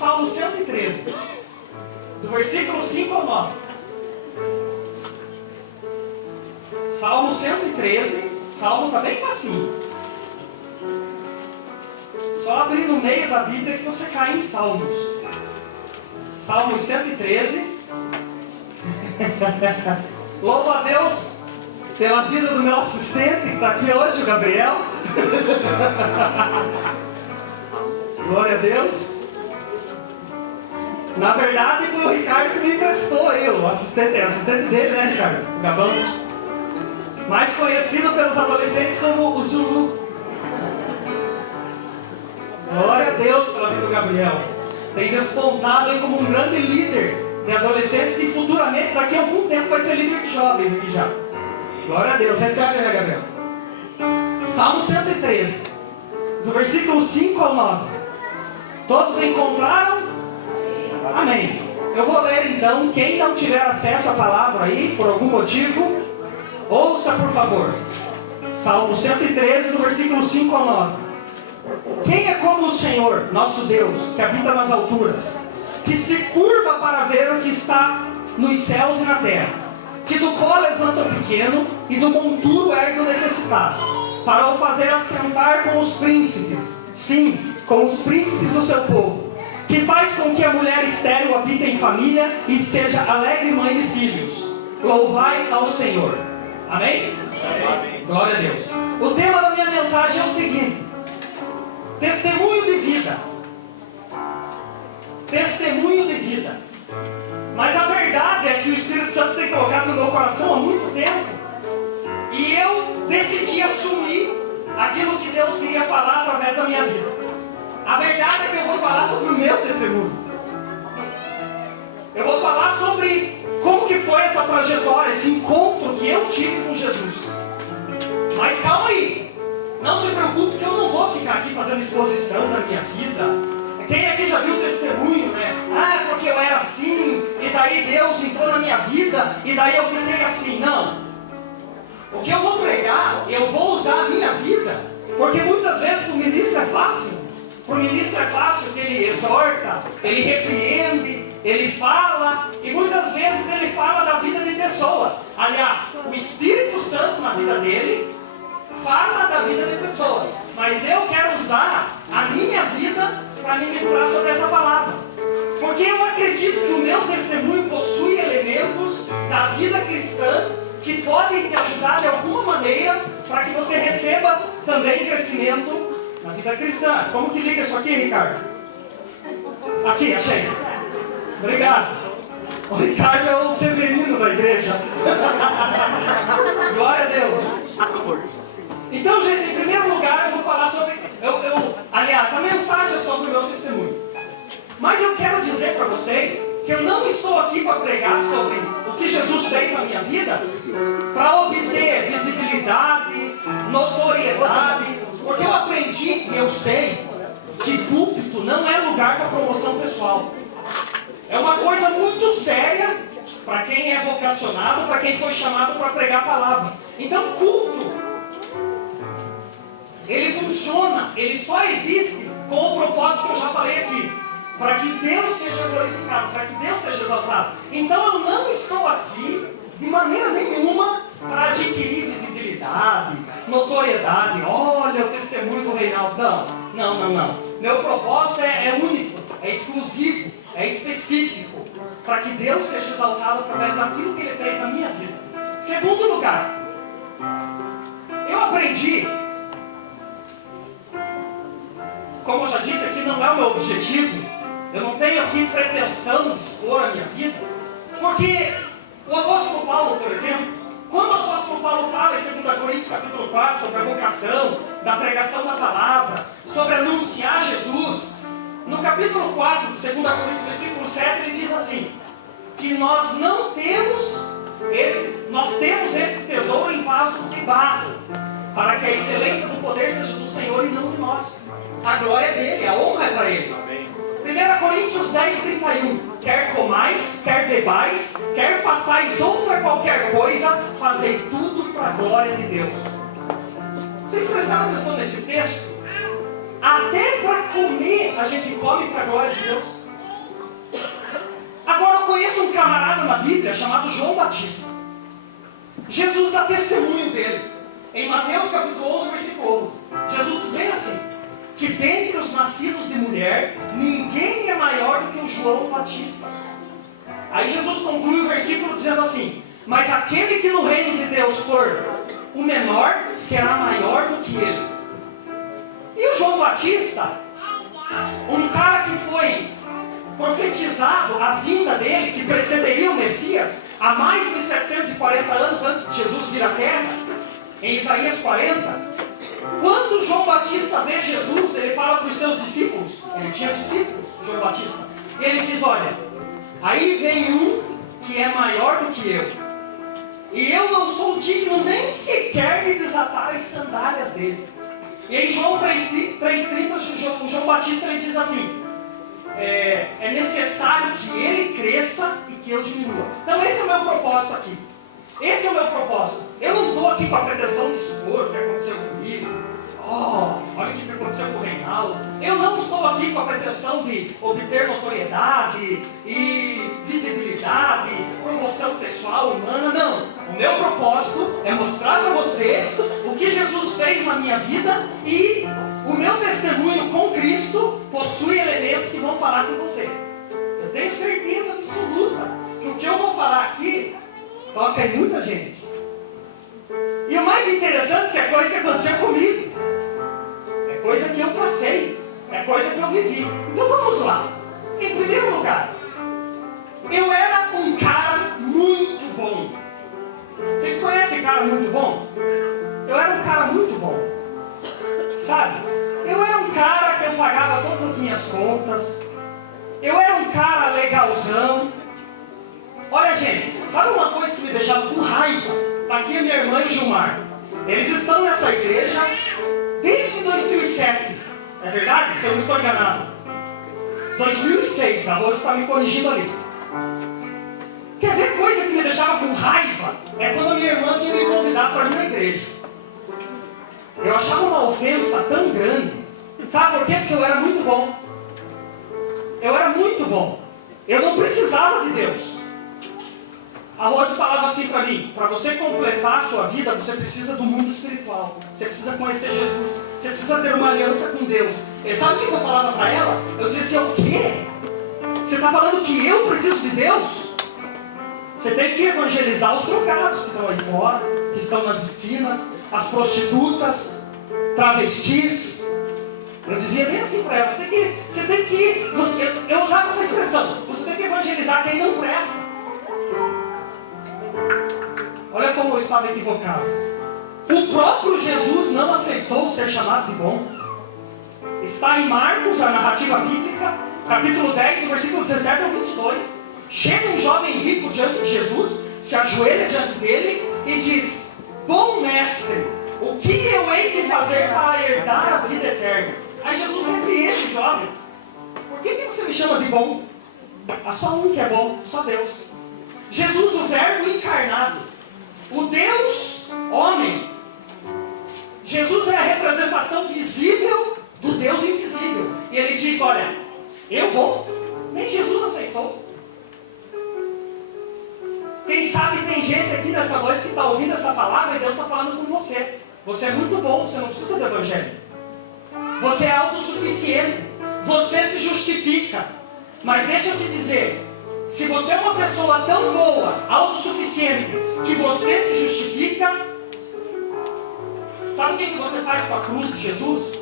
Salmo 113, do versículo 5 ao 9. Salmo 113, Salmo está bem facinho. Só abrir no meio da Bíblia que você cai em Salmos. Salmos 113. Louvo a Deus pela vida do meu assistente que está aqui hoje, o Gabriel. Glória a Deus. Na verdade foi o Ricardo que me emprestou aí, o assistente dele, né, Ricardo? O Gabão. Mais conhecido pelos adolescentes como o Zulu. Glória a Deus pela vida do Gabriel. Tem despontado aí como um grande líder de adolescentes e futuramente, daqui a algum tempo, vai ser líder de jovens aqui já. Glória a Deus. Recebe, né, Gabriel? Salmo 113, do versículo 5 ao 9. Todos encontraram? Amém. Eu vou ler então. Quem não tiver acesso à palavra aí, por algum motivo, ouça por favor. Salmo 113, do versículo 5 ao 9. Quem é como o Senhor, nosso Deus, que habita nas alturas, que se curva para ver o que está nos céus e na terra, que do pó levanta o pequeno e do monturo ergue o necessitado, para o fazer assentar com os príncipes, sim, com os príncipes do seu povo, que faz com que a mulher estéril habite em família e seja alegre mãe de filhos. Louvai ao Senhor. Amém? Amém. Glória a Deus. O tema da minha mensagem é o seguinte: testemunho de vida. Testemunho de vida. Mas a verdade é que o Espírito Santo tem colocado no meu coração há muito tempo. E eu decidi assumir aquilo que Deus queria falar através da minha vida. A verdade é que eu vou falar sobre o meu testemunho. Eu vou falar sobre como que foi essa trajetória, esse encontro que eu tive com Jesus. Mas calma aí. Não se preocupe que eu não vou ficar aqui fazendo exposição da minha vida. Quem aqui já viu o testemunho, né? Ah, porque eu era assim, e daí Deus entrou na minha vida, e daí eu fiquei assim. Não. O que eu vou pregar, eu vou usar a minha vida, porque muitas vezes para o ministro é fácil. Para o ministro é fácil que ele exorta, ele repreende, ele fala, e muitas vezes ele fala da vida de pessoas. Aliás, o Espírito Santo na vida dele fala da vida de pessoas. Mas eu quero usar a minha vida para ministrar sobre essa palavra, porque eu acredito que o meu testemunho possui elementos da vida cristã que podem te ajudar de alguma maneira para que você receba também crescimento na vida cristã. Como que liga isso aqui, Ricardo? Aqui, achei. Obrigado. O Ricardo é o Severino da igreja. Glória a Deus. Então, gente, em primeiro lugar eu vou falar sobre... aliás, a mensagem é sobre o meu testemunho. Mas eu quero dizer para vocês que eu não estou aqui para pregar sobre o que Jesus fez na minha vida para obter visibilidade, notoriedade, porque eu aprendi e eu sei que púlpito não é lugar para promoção pessoal. É uma coisa muito séria para quem é vocacionado, para quem foi chamado para pregar a palavra. Então, culto, ele funciona, ele só existe com o propósito que eu já falei aqui, para que Deus seja glorificado, para que Deus seja exaltado. Então eu não estou aqui de maneira nenhuma para adquirir visibilidade, notoriedade. Olha o testemunho do Reinaldo. Não. Meu propósito é único, é exclusivo, é específico, para que Deus seja exaltado através daquilo que Ele fez na minha vida. Segundo lugar, eu aprendi, como eu já disse aqui, não é o meu objetivo, eu não tenho aqui pretensão de expor a minha vida, porque o apóstolo Paulo, por exemplo, quando o apóstolo Paulo fala em 2 Coríntios capítulo 4 sobre a vocação, da pregação da palavra, sobre anunciar Jesus, no capítulo 4 de 2 Coríntios versículo 7, ele diz assim, que nós temos esse tesouro em vasos de barro, para que a excelência do poder seja do Senhor e não de nós. A glória é dele, a honra é para ele. 1 Coríntios 10, 31. Quer comais, quer bebais, quer façais outra qualquer coisa, fazei tudo para a glória de Deus. Vocês prestaram atenção nesse texto? Até para comer a gente come para a glória de Deus. conheço um camarada na Bíblia chamado João Batista. Jesus dá testemunho dele. Em Mateus capítulo 11, versículo 11. Jesus diz bem assim, que dentre os nascidos de mulher, ninguém é maior do que o João Batista. Aí Jesus conclui o versículo dizendo assim, mas aquele que no reino de Deus for o menor, será maior do que ele. E o João Batista, um cara que foi profetizado a vinda dele, que precederia o Messias, há mais de 740 anos antes de Jesus vir à terra, em Isaías 40, quando João Batista vê Jesus, ele fala para os seus discípulos, ele tinha discípulos, João Batista, ele diz, olha, aí vem um que é maior do que eu, e eu não sou digno nem sequer de desatar as sandálias dele. E em João 3,30, João Batista ele diz assim, é necessário que ele cresça e que eu diminua. Então esse é o meu propósito aqui. Esse é o meu propósito. Eu não estou aqui com a pretensão de expor o que aconteceu comigo. Olha o que aconteceu com o Reinaldo. Eu não estou aqui com a pretensão de obter notoriedade e visibilidade, promoção pessoal, humana, não. O meu propósito é mostrar para você o que Jesus fez na minha vida e o meu testemunho com Cristo possui elementos que vão falar com você. Eu tenho certeza absoluta que o que eu vou falar aqui toca em muita gente. E o mais interessante é que é coisa que aconteceu comigo. É coisa que eu passei. É coisa que eu vivi. Então vamos lá. Em primeiro lugar, eu era um cara muito bom. Vocês conhecem cara muito bom? Eu era um cara muito bom. Sabe? Eu era um cara que eu pagava todas as minhas contas. Eu era um cara legalzão. Olha, gente, sabe uma coisa que me deixava com raiva? Está aqui a minha irmã e Gilmar. Eles estão nessa igreja desde 2007. É verdade? Se eu não estou enganado. 2006, a Rosa está me corrigindo ali. Quer ver coisa que me deixava com raiva? É quando a minha irmã tinha me convidado para ir na igreja. Eu achava uma ofensa tão grande. Sabe por quê? Porque eu era muito bom. Eu era muito bom. Eu não precisava de Deus. A Rosa falava assim para mim, para você completar a sua vida, você precisa do mundo espiritual. Você precisa conhecer Jesus. Você precisa ter uma aliança com Deus. E sabe o que eu falava para ela? Eu dizia assim, o quê? Você está falando que eu preciso de Deus? Você tem que evangelizar os drogados que estão aí fora, que estão nas esquinas, as prostitutas, travestis. Eu dizia bem assim para ela, eu usava essa expressão, você tem que evangelizar quem não presta. Olha como eu estava equivocado. O próprio Jesus não aceitou ser chamado de bom. Está em Marcos, a narrativa bíblica, capítulo 10, do versículo 17 ao 22. Chega um jovem rico diante de Jesus, se ajoelha diante dele e diz, bom mestre, o que eu hei de fazer para herdar a vida eterna? Aí Jesus repreende o jovem. Por que você me chama de bom? Há só um que é bom, só Deus. Jesus, o verbo encarnado, o Deus homem. Jesus é a representação visível do Deus invisível. E ele diz, olha, eu bom, nem Jesus aceitou. Quem sabe tem gente aqui nessa noite que está ouvindo essa palavra e Deus está falando com você. Você é muito bom, você não precisa do evangelho. Você é autossuficiente. Você se justifica. Mas deixa eu te dizer, se você é uma pessoa tão boa, autossuficiente, que você se justifica, sabe o que você faz com a cruz de Jesus?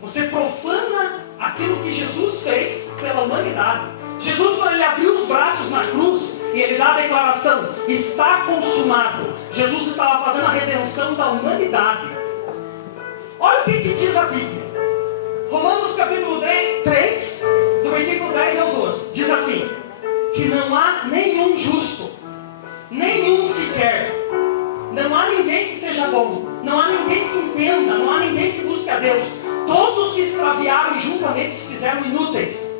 Você profana aquilo que Jesus fez pela humanidade. Jesus, quando ele abriu os braços na cruz e ele dá a declaração, está consumado. Jesus estava fazendo a redenção da humanidade. Olha o que diz a Bíblia. Romanos capítulo 3, do versículo 10 ao 12. Diz assim, que não há nenhum justo, nenhum sequer. Não há ninguém que seja bom. Não há ninguém que entenda. Não há ninguém que busque a Deus. Todos se extraviaram e juntamente se fizeram inúteis.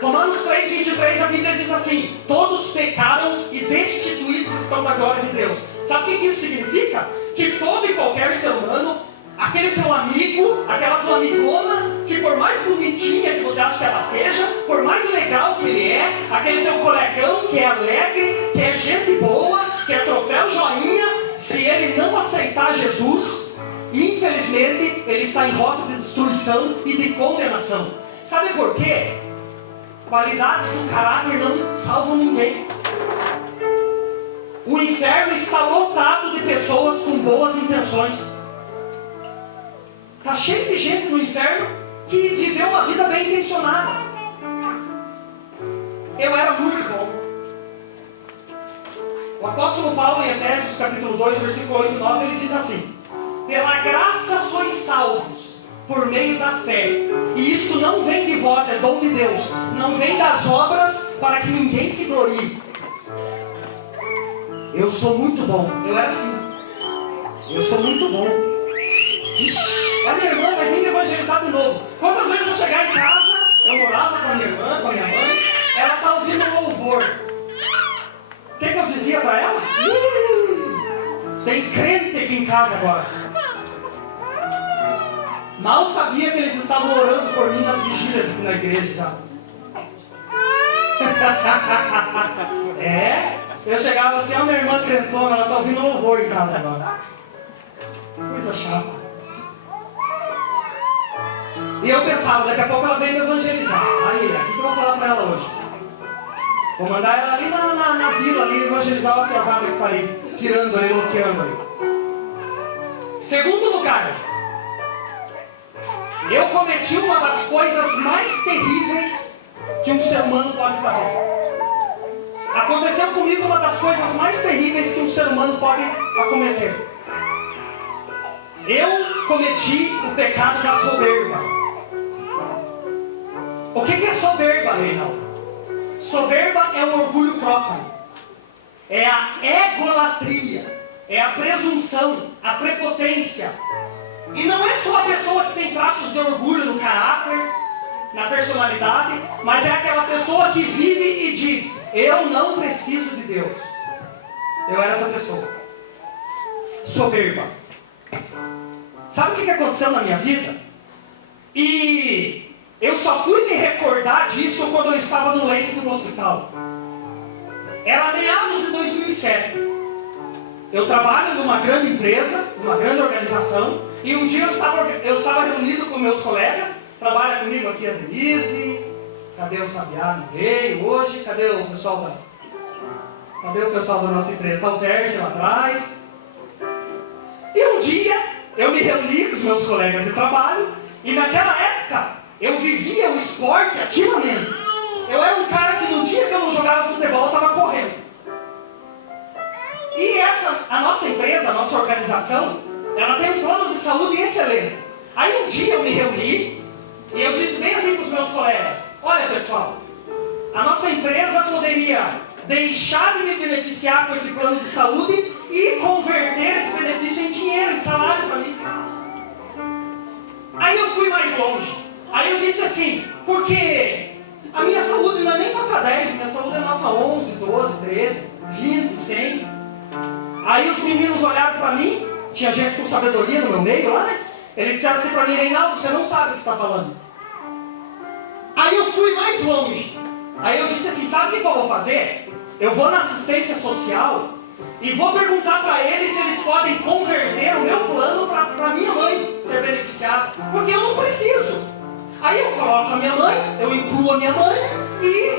Romanos 3:23, a Bíblia diz assim, todos pecaram e destituídos estão da glória de Deus. Sabe o que isso significa? Que todo e qualquer ser humano, aquele teu amigo, aquela tua amigona, que que por mais bonitinha que você acha que ela seja, por mais legal que ele é, aquele teu colegão que é alegre, que é gente boa, que é troféu joinha, se ele não aceitar Jesus, infelizmente ele está em rota de destruição e de condenação. Sabe por quê? Qualidades do caráter não salvam ninguém. O inferno está lotado de pessoas com boas intenções. Está cheio de gente no inferno que viveu uma vida bem intencionada. Eu era muito bom. O apóstolo Paulo, em Efésios capítulo 2, versículo 8 e 9, ele diz assim: pela graça sois salvos, por meio da fé. E isto não vem de vós, é dom de Deus. Não vem das obras, para que ninguém se glorie. Eu sou muito bom. Eu era assim. Eu sou muito bom. Ixi, a minha irmã vai vir me evangelizar de novo. Quantas vezes eu chegar em casa, eu morava com a minha irmã, com a minha mãe, ela está ouvindo louvor. O que eu dizia para ela? Tem crente aqui em casa agora. Mal sabia que eles estavam orando por mim nas vigílias aqui na igreja já. Eu chegava assim, a minha irmã crentona, ela está ouvindo louvor em casa agora. Coisa chata. E eu pensava, daqui a pouco ela vem me evangelizar. Aí, o que eu vou falar para ela hoje? Vou mandar ela ali na vila, ali, evangelizar o piazada que está ali, tirando ali, bloqueando ali. Segundo lugar, eu cometi uma das coisas mais terríveis que um ser humano pode fazer. Aconteceu comigo uma das coisas mais terríveis que um ser humano pode acometer. Eu cometi o pecado da soberba. O que é soberba, Reinaldo? Soberba é o orgulho próprio. É a egolatria. É a presunção, a prepotência. E não é só a pessoa que tem traços de orgulho no caráter, na personalidade, mas é aquela pessoa que vive e diz: eu não preciso de Deus. Eu era essa pessoa. Soberba. Sabe o que aconteceu na minha vida? E eu só fui me recordar disso quando eu estava no leito do hospital. Era meados de 2007. Eu trabalho numa grande empresa, numa grande organização, e um dia eu estava reunido com meus colegas. Trabalha comigo aqui a Denise. Cadê o Sabiá? Não veio hoje. Cadê o pessoal da nossa empresa? Está o Pércio lá atrás. E um dia eu me reuni com os meus colegas de trabalho, e naquela época eu vivia o esporte ativamente. Eu era um cara que no dia que eu não jogava futebol, eu estava correndo. E a nossa empresa, a nossa organização, ela tem um plano de saúde excelente. Aí um dia eu me reuni e eu disse bem assim para os meus colegas: olha pessoal, a nossa empresa poderia deixar de me beneficiar com esse plano de saúde e converter esse benefício em dinheiro, em salário para mim. Aí eu fui mais longe. Aí eu disse assim: porque a minha saúde não é nem nota 10, minha saúde é nota 11, 12, 13, 20, 100. Aí os meninos olharam para mim, tinha gente com sabedoria no meu meio lá, né? Eles disseram assim para mim: Reinaldo, você não sabe o que você está falando. Aí eu fui mais longe. Aí eu disse assim: sabe o que eu vou fazer? Eu vou na assistência social e vou perguntar para eles se eles podem converter o meu plano para minha mãe ser beneficiada, porque eu não preciso. Aí eu coloco a minha mãe, eu incluo a minha mãe e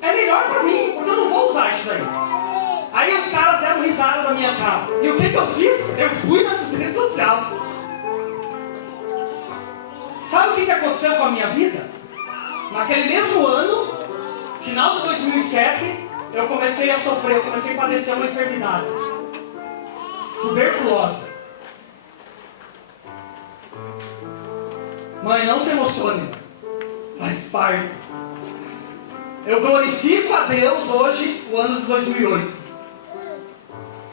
é melhor para mim, porque eu não vou usar isso daí. Aí os caras deram risada da minha cara. E o que eu fiz? Eu fui na assistência social. Sabe o que aconteceu com a minha vida? Naquele mesmo ano, final de 2007, eu comecei a sofrer, eu comecei a padecer uma enfermidade. Tuberculose. Mãe, não se emocione. Faz parte. Eu glorifico a Deus hoje, o ano de 2008.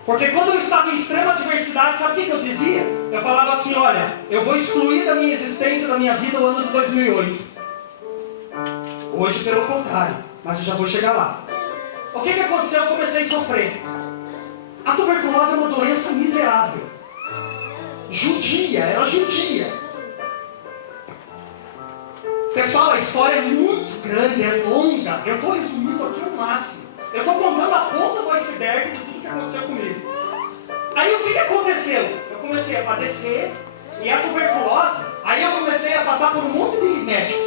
Porque quando eu estava em extrema adversidade, sabe o que eu dizia? Eu falava assim: olha, eu vou excluir da minha existência, da minha vida, o ano de 2008. Hoje, pelo contrário, mas eu já vou chegar lá. O que aconteceu? Eu comecei a sofrer. A tuberculose é uma doença miserável. Judia, era judia. Pessoal, a história é muito grande, é longa. Eu estou resumindo aqui o máximo. Eu estou contando a ponta do iceberg de tudo que aconteceu comigo. Aí o que aconteceu? Eu comecei a padecer, e a tuberculose, aí eu comecei a passar por um monte de médico.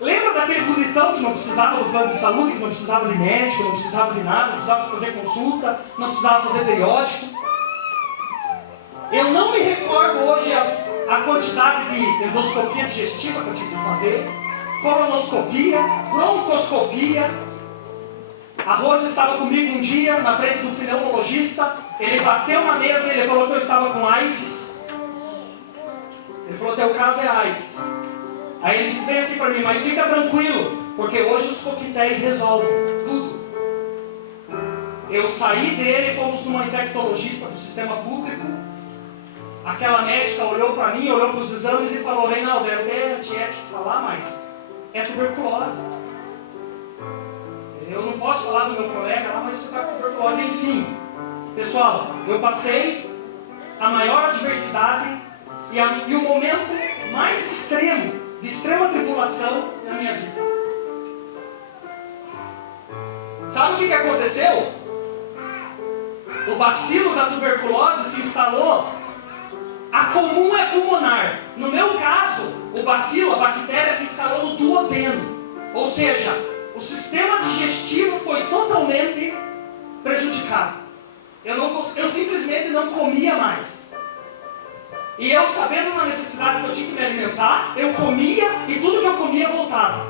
Lembra daquele bonitão que não precisava do plano de saúde, que não precisava de médico, não precisava de nada, não precisava fazer consulta, não precisava fazer periódico? Eu não me recordo hoje a quantidade de endoscopia digestiva que eu tive que fazer, colonoscopia, broncoscopia. A Rosa estava comigo um dia, na frente do pneumologista, ele bateu na mesa e ele falou que eu estava com AIDS. Ele falou, teu caso é AIDS. Aí ele disse bem assim para mim, mas fica tranquilo, porque hoje os coquetéis resolvem tudo. Eu saí dele, fomos numa infectologista do sistema público. Aquela médica olhou para mim, olhou para os exames e falou, Reinaldo, é até antiético falar, mas é tuberculose. Eu não posso falar do meu colega lá, mas isso está com tuberculose. Enfim, pessoal, eu passei a maior adversidade e o momento mais extremo, de extrema tribulação na minha vida. Sabe o que aconteceu? O bacilo da tuberculose se instalou. A comum é pulmonar. No meu caso, o bacilo, a bactéria, se instalou no duodeno. Ou seja, o sistema digestivo foi totalmente prejudicado. Eu simplesmente não comia mais. E eu, sabendo na necessidade que eu tinha que me alimentar, eu comia e tudo que eu comia voltava.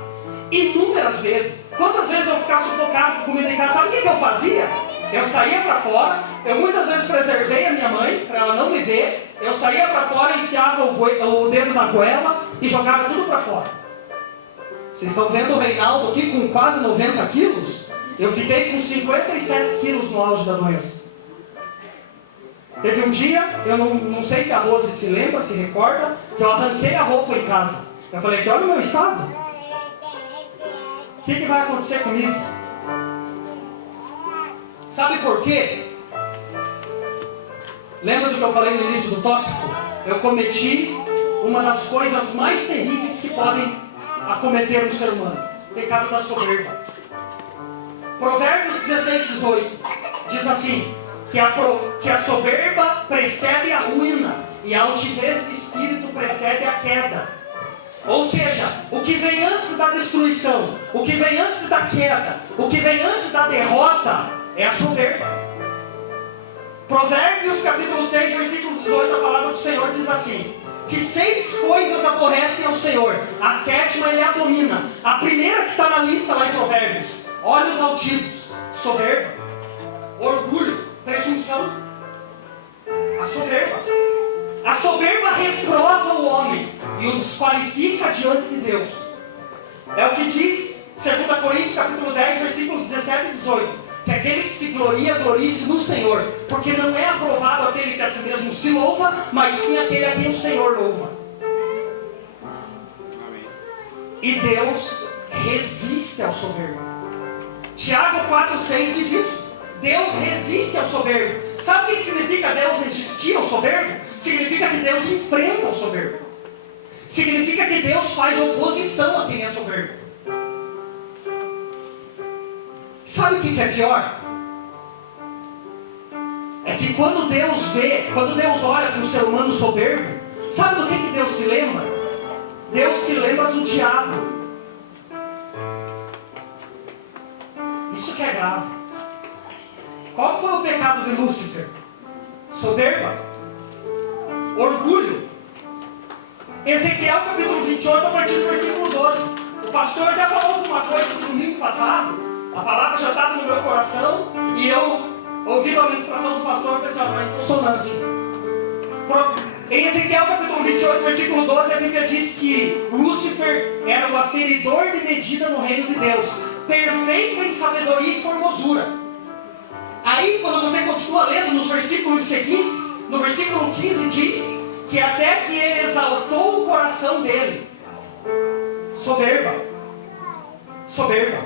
Inúmeras vezes. Quantas vezes eu ficava sufocado com comida em casa? Sabe o que eu fazia? Eu saía para fora, eu muitas vezes preservei a minha mãe, para ela não me ver. Eu saía para fora, enfiava o dedo na goela e jogava tudo para fora. Vocês estão vendo o Reinaldo aqui com quase 90 quilos? Eu fiquei com 57 quilos no auge da doença. Teve um dia, eu não sei se a Rose se lembra, se recorda, que eu arranquei a roupa em casa. Eu falei que olha o meu estado. O que vai acontecer comigo? Sabe por quê? Lembra do que eu falei no início do tópico? Eu cometi uma das coisas mais terríveis que podem acometer um ser humano. O pecado da soberba. Provérbios 16, 18 diz assim, que a soberba precede a ruína e a altivez de espírito precede a queda. Ou seja, o que vem antes da destruição, o que vem antes da queda, o que vem antes da derrota é a soberba. Provérbios capítulo 6, versículo 18, a palavra do Senhor diz assim, que 6 coisas aborrecem ao Senhor, a 7ª ele abomina. A primeira que está na lista lá em Provérbios, olhos altivos, soberba, orgulho, presunção. A soberba. A soberba reprova o homem e o desqualifica diante de Deus. É o que diz 2 Coríntios capítulo 10, versículos 17 e 18. Que aquele que se gloria, glorie-se no Senhor. Porque não é aprovado aquele que a si mesmo se louva, mas sim aquele a quem o Senhor louva. E Deus resiste ao soberbo. Tiago 4,6 diz isso. Deus resiste ao soberbo. Sabe o que significa Deus resistir ao soberbo? Significa que Deus enfrenta o soberbo. Significa que Deus faz oposição a quem é soberbo. Sabe o que é pior? É que quando Deus olha para um ser humano soberbo, sabe do que Deus se lembra? Deus se lembra do diabo. Isso que é grave. Qual foi o pecado de Lúcifer? Soberba. Orgulho. Ezequiel capítulo 28, a partir do versículo 12. O pastor já falou alguma coisa no domingo passado. A palavra já estava no meu coração. E eu, ouvindo a ministração do pastor, pensei, em consonância. Em Ezequiel capítulo 28, versículo 12, a Bíblia diz que Lúcifer era o aferidor de medida no reino de Deus, perfeito em sabedoria e formosura. Aí, quando você continua lendo nos versículos seguintes, no versículo 15 diz que até que ele exaltou o coração dele. Soberba. Soberba.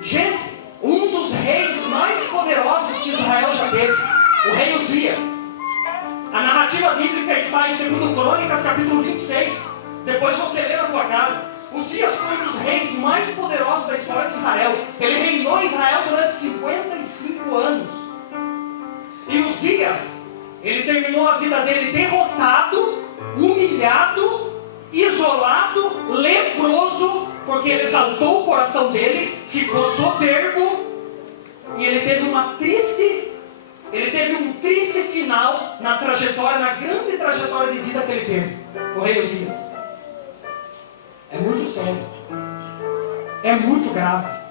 Gente, um dos reis mais poderosos que Israel já teve, o rei Uzias. A narrativa bíblica está em 2 Crônicas, capítulo 26. Depois você lê na tua casa. Uzias foi um dos reis mais poderosos da história de Israel. Ele reinou em Israel durante 55 anos. E Uzias, ele terminou a vida dele derrotado, humilhado, isolado, leproso, porque ele exaltou o coração dele, ficou soberbo, e ele teve um triste final na trajetória, na grande trajetória de vida que ele teve, o rei Uzias. É muito sério, é muito grave.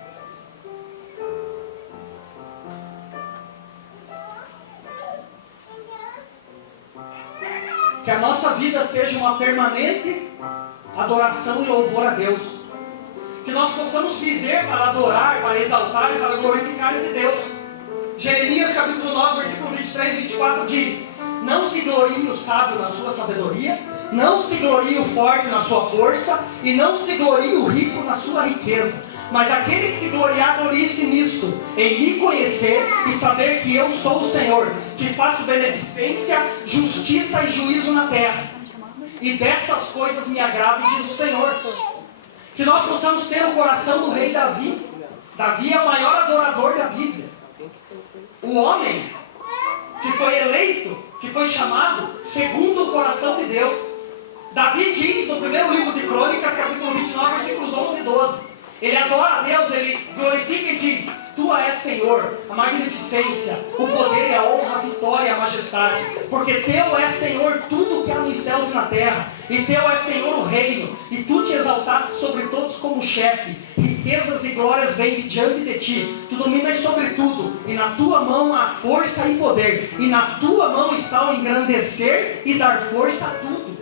Que a nossa vida seja uma permanente adoração e louvor a Deus. Que nós possamos viver para adorar, para exaltar e para glorificar esse Deus. Jeremias capítulo 9, versículo 23 e 24 diz: não se glorie o sábio na sua sabedoria, não se glorie o forte na sua força, e não se glorie o rico na sua riqueza. Mas aquele que se gloriar, glorie-se nisto, em me conhecer e saber que eu sou o Senhor, que faço beneficência, justiça e juízo na terra. E dessas coisas me agrado, diz o Senhor. Que nós possamos ter o coração do rei Davi. Davi é o maior adorador da Bíblia. O homem que foi eleito, que foi chamado segundo o coração de Deus. Davi diz no primeiro livro de Crônicas, capítulo 29, versículos 11 e 12. Ele adora a Deus, ele glorifica e diz: tua és, Senhor, a magnificência, o poder e a honra, a vitória e a majestade. Porque teu é, Senhor, tudo que há nos céus e na terra. E teu é, Senhor, o reino. E tu te exaltaste sobre todos como chefe. Riquezas e glórias vêm de diante de ti. Tu dominas sobre tudo. E na tua mão há força e poder. E na tua mão está o engrandecer e dar força a tudo.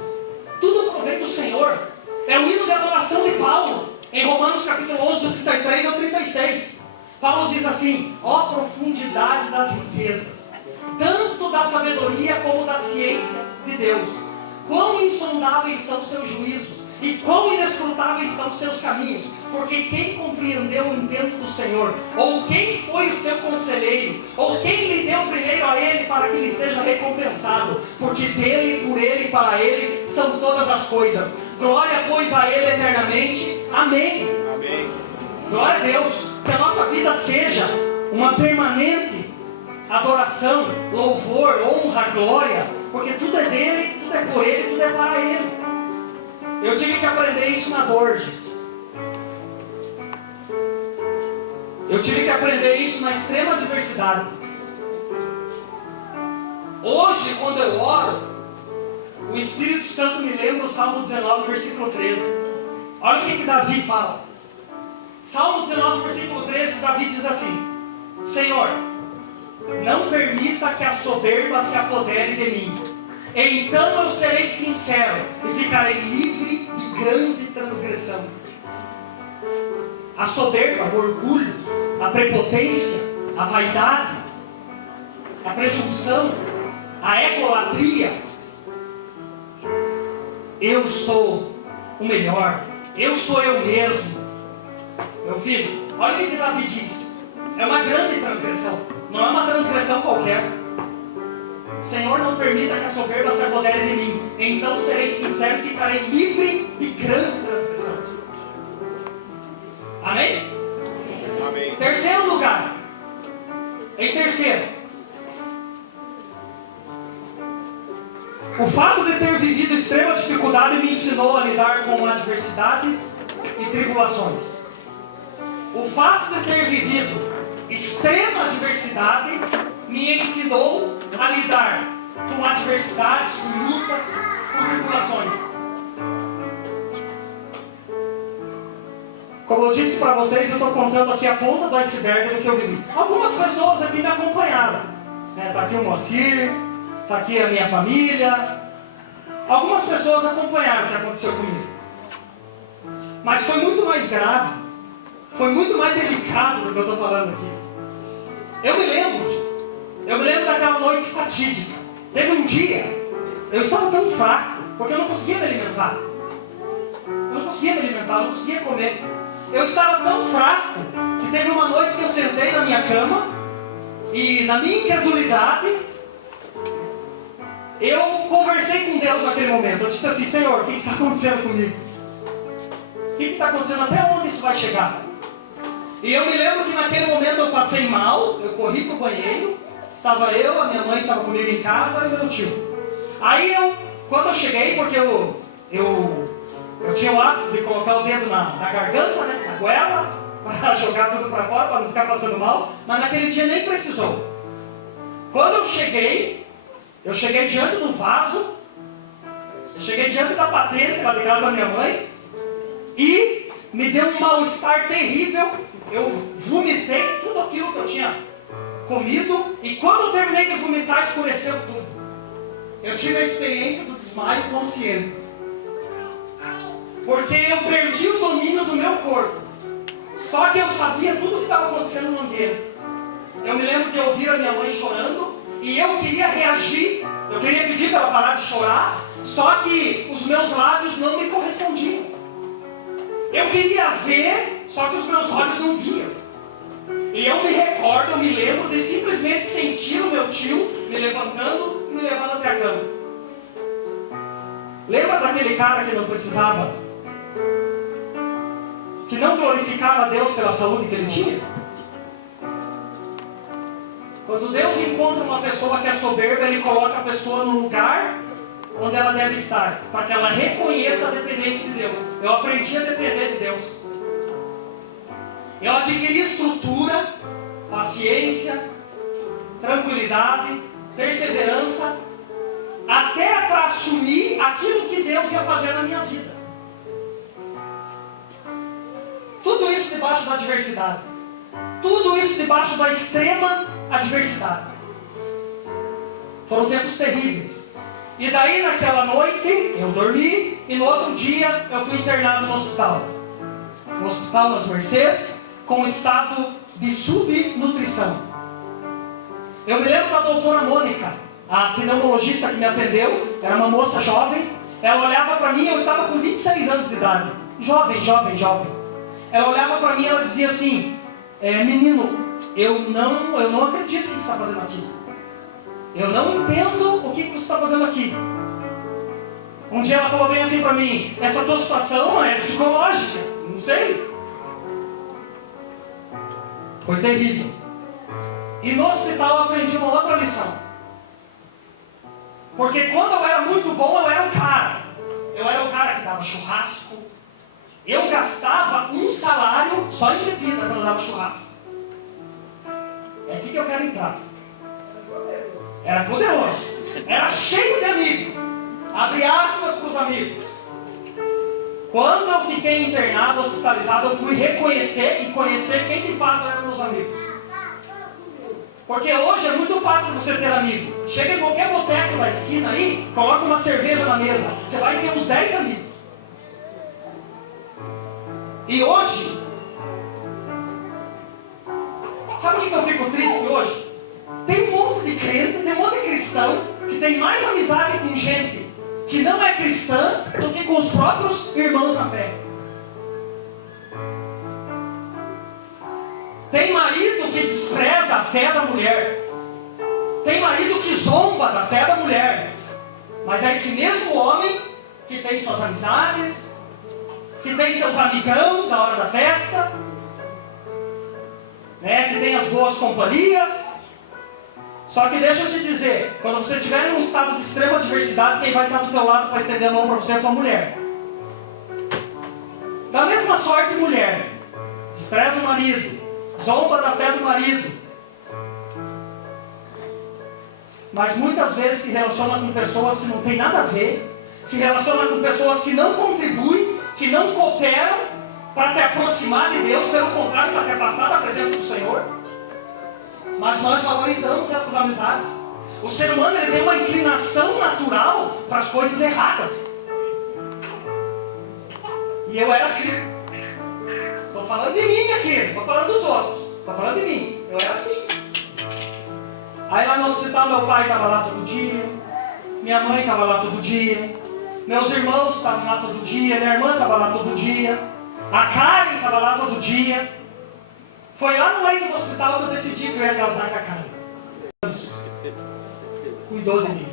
Tudo provém do Senhor. É o hino de adoração de Paulo. Em Romanos capítulo 11, do 33 ao 36. Paulo diz assim: ó profundidade das riquezas, tanto da sabedoria como da ciência de Deus. Quão insondáveis são seus juízos, e quão inescrutáveis são seus caminhos. Porque quem compreendeu o intento do Senhor? Ou quem foi o seu conselheiro? Ou quem lhe deu primeiro a ele para que lhe seja recompensado? Porque dele, por ele e para ele são todas as coisas. Glória, pois, a ele eternamente. Amém. Amém. Glória a Deus. Que a nossa vida seja uma permanente adoração, louvor, honra, glória. Porque tudo é dele, tudo é por ele, tudo é para ele. Eu tive que aprender isso na dor, gente. Eu tive que aprender isso na extrema adversidade. Hoje, quando eu oro, o Espírito Santo me lembra o Salmo 19, versículo 13. Olha o que Davi fala. Salmo 19, versículo 13, Davi diz assim: Senhor, não permita que a soberba se apodere de mim. Então eu serei sincero e ficarei livre de grande transgressão. A soberba, o orgulho, a prepotência, a vaidade, a presunção, a egolatria. Eu sou o melhor, eu sou eu mesmo. Meu filho, olha o que Davi diz. É uma grande transgressão, não é uma transgressão qualquer. Senhor, não permita que a soberba se apodere de mim. Então serei sincero e ficarei livre de grande transgressão. Amém? Amém. Terceiro lugar. Em terceiro, o fato de ter vivido extrema dificuldade me ensinou a lidar com adversidades e tribulações. O fato de ter vivido extrema adversidade me ensinou a lidar com adversidades, com lutas, com tribulações. Como eu disse para vocês, eu estou contando aqui a ponta do iceberg do que eu vivi. Algumas pessoas aqui me acompanharam. Está aqui o Moacir, está aqui a minha família. Algumas pessoas acompanharam o que aconteceu comigo. Mas foi muito mais grave, foi muito mais delicado do que eu estou falando aqui. Eu me lembro daquela noite fatídica. Teve um dia, eu estava tão fraco, porque eu não conseguia me alimentar. Eu não conseguia comer. Eu estava tão fraco, que teve uma noite que eu sentei na minha cama, e na minha incredulidade, eu conversei com Deus naquele momento. Eu disse assim: Senhor, o que está acontecendo comigo? O que está acontecendo? Até onde isso vai chegar? E eu me lembro que naquele momento eu passei mal. Eu corri para o banheiro. Estava eu, a minha mãe estava comigo em casa e meu tio. Aí quando eu cheguei, porque eu tinha o hábito de colocar o dedo na garganta, né, na goela, para jogar tudo para fora, para não ficar passando mal. Mas naquele dia nem precisou. Quando eu cheguei diante do vaso, eu cheguei diante da patente lá de casa da minha mãe, e me deu um mal-estar terrível. Eu vomitei tudo aquilo que eu tinha comido, e quando eu terminei de vomitar, escureceu tudo. Eu tive a experiência do desmaio consciente, porque eu perdi o domínio do meu corpo. Só que eu sabia tudo o que estava acontecendo no ambiente. Eu me lembro de ouvir a minha mãe chorando, e eu queria reagir, eu queria pedir para ela parar de chorar, só que os meus lábios não me correspondiam. Eu queria ver, só que os meus olhos não viam. E eu me lembro de simplesmente sentir o meu tio me levantando e me levando até a cama. Lembra daquele cara que não precisava, que não glorificava a Deus pela saúde que ele tinha? Quando Deus encontra uma pessoa que é soberba, Ele coloca a pessoa no lugar onde ela deve estar, para que ela reconheça a dependência de Deus. Eu aprendi a depender de Deus. Eu adquiri estrutura, paciência, tranquilidade, perseverança, até para assumir aquilo que Deus ia fazer na minha vida. Tudo isso debaixo da adversidade. Tudo isso debaixo da extrema adversidade. Foram tempos terríveis. E daí naquela noite eu dormi, e no outro dia eu fui internado no hospital. No Hospital das Mercês, com estado de subnutrição. Eu me lembro da doutora Mônica, a pneumologista que me atendeu. Era uma moça jovem. Ela olhava para mim, eu estava com 26 anos de idade. Jovem. Ela olhava para mim e ela dizia assim: menino, eu não acredito no que você está fazendo aqui. Eu não entendo o que você está fazendo aqui. Um dia ela falou bem assim para mim: essa tua situação é psicológica. Não sei. Foi terrível. E no hospital eu aprendi uma outra lição. Porque quando eu era muito bom, eu era o cara. Eu era o cara que dava churrasco. Eu gastava um salário só em bebida quando eu dava churrasco. É aqui que eu quero entrar. Era poderoso. Era cheio de amigos. Abre aspas para os amigos. Quando eu fiquei internado, hospitalizado, eu fui reconhecer e conhecer quem de fato eram meus amigos. Porque hoje é muito fácil você ter amigo. Chega em qualquer boteco da esquina aí, coloca uma cerveja na mesa. Você vai ter uns 10 amigos. E hoje, sabe o que eu fico triste hoje? Tem um monte de crente, tem um monte de cristão que tem mais amizade com gente que não é cristã do que com os próprios irmãos na fé. Tem marido que despreza a fé da mulher. Tem marido que zomba da fé da mulher. Mas é esse mesmo homem que tem suas amizades, que tem seus amigão da hora da festa, né, que tem as boas companhias. Só que deixa eu te dizer, quando você estiver em um estado de extrema adversidade, quem vai estar do teu lado para estender a mão para você é a tua mulher. Da mesma sorte, mulher, despreza o marido, zomba da fé do marido, mas muitas vezes se relaciona com pessoas que não tem nada a ver, se relaciona com pessoas que não contribuem, que não cooperam para te aproximar de Deus, pelo contrário, para te afastar da presença do Senhor. Mas nós valorizamos essas amizades. O ser humano, ele tem uma inclinação natural para as coisas erradas. E eu era assim. Estou falando de mim aqui, não estou falando dos outros. Estou falando de mim. Eu era assim. Aí lá no hospital meu pai estava lá todo dia, minha mãe estava lá todo dia, meus irmãos estavam lá todo dia, minha irmã estava lá todo dia, a Karen estava lá todo dia. Foi lá no leito do hospital que eu decidi que eu ia casar com a Karen. Cuidou de mim.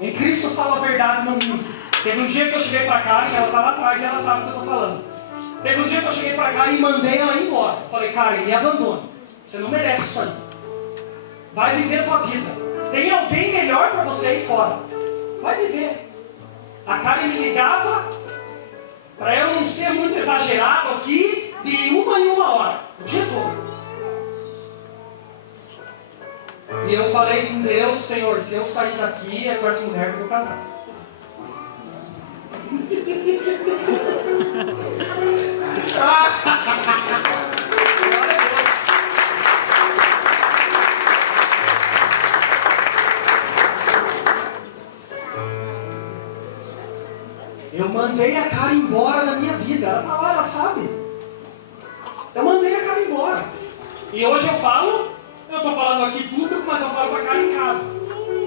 Em Cristo fala a verdade, não minto. Teve um dia que eu cheguei para Karen, ela está lá atrás e ela sabe o que eu estou falando. Teve um dia que eu cheguei para Karen e mandei ela ir embora. Eu falei, Karen, me abandona. Você não merece isso aí. Vai viver a tua vida. Tem alguém melhor para você aí fora. Vai viver. A Karen me ligava, para eu não ser muito exagerado aqui, de uma em uma hora, o dia todo. E eu falei com Deus, Senhor, se eu sair daqui, é com essa mulher que eu vou casar. Eu mandei a Karen embora da minha vida. Ela tá lá, ela sabe. Eu mandei a Karen embora. E hoje eu falo, eu estou falando aqui público, mas eu falo para a Karen em casa.